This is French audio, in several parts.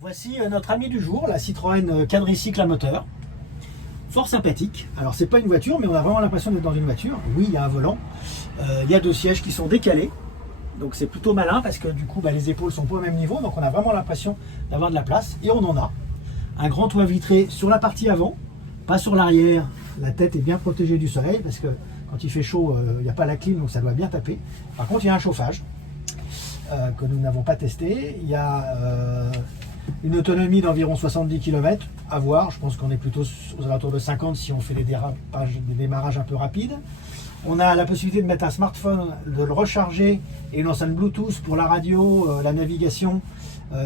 Voici notre ami du jour, la Citroën Quadricycle à moteur. Fort sympathique. Alors c'est pas une voiture, mais on a vraiment l'impression d'être dans une voiture. Oui, il y a un volant. Il y a deux sièges qui sont décalés. Donc c'est plutôt malin parce que du coup les épaules sont pas au même niveau. Donc on a vraiment l'impression d'avoir de la place. Et on en a. Un grand toit vitré sur la partie avant, pas sur l'arrière. La tête est bien protégée du soleil parce que quand il fait chaud, il n'y a pas la clim, donc ça doit bien taper. Par contre, il y a un chauffage que nous n'avons pas testé. Il y a une autonomie d'environ 70 km à voir. Je pense qu'on est plutôt aux alentours de 50 si on fait des démarrages un peu rapides. On a la possibilité de mettre un smartphone, de le recharger et une enceinte Bluetooth pour la radio, la navigation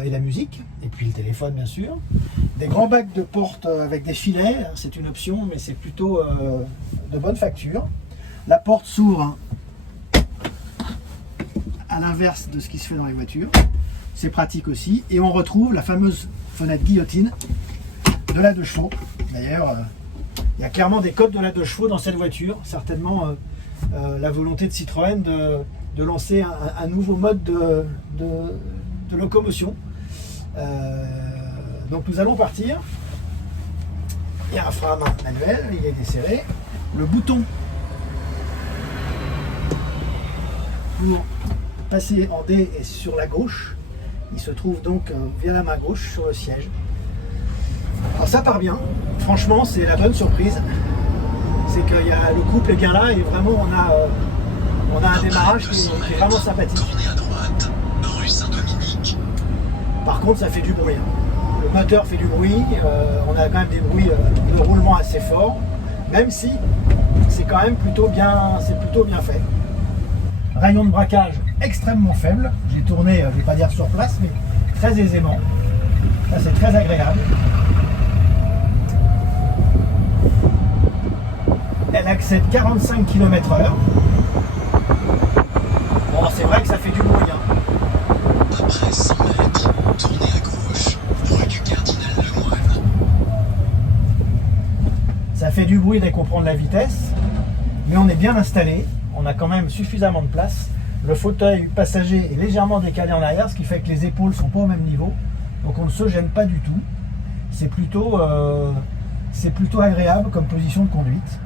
et la musique. Et puis le téléphone bien sûr. Des grands bacs de porte avec des filets, c'est une option mais c'est plutôt de bonne facture. La porte s'ouvre à l'inverse de ce qui se fait dans les voitures. C'est pratique aussi. Et on retrouve la fameuse fenêtre guillotine de la 2 chevaux. D'ailleurs, il y a clairement des codes de la 2 chevaux dans cette voiture. Certainement la volonté de Citroën de lancer un nouveau mode de locomotion. Donc nous allons partir. Il y a un frein à main manuel, il est desserré. Le bouton pour passer en D est sur la gauche. Il se trouve donc via la main gauche sur le siège. Alors ça part bien. Franchement, c'est la bonne surprise. C'est que le couple est bien là et vraiment on a un démarrage qui est vraiment sympathique. Tournez à droite, rue Saint-Dominique. Par contre, ça fait du bruit. Le moteur fait du bruit. On a quand même des bruits de roulement assez forts. Même si c'est quand même plutôt bien fait. Rayon de braquage extrêmement faible. J'ai tourné, je ne vais pas dire sur place, mais très aisément. Ça, c'est très agréable. Elle accède 45 km/h. Bon, c'est vrai que ça fait du bruit. Après 100 mètres, tournez à gauche, rue du Cardinal Lemoine. Ça fait du bruit dès qu'on prend de la vitesse, mais on est bien installé. On a quand même suffisamment de place. Le fauteuil passager est légèrement décalé en arrière, ce qui fait que les épaules ne sont pas au même niveau. Donc on ne se gêne pas du tout. C'est plutôt agréable comme position de conduite.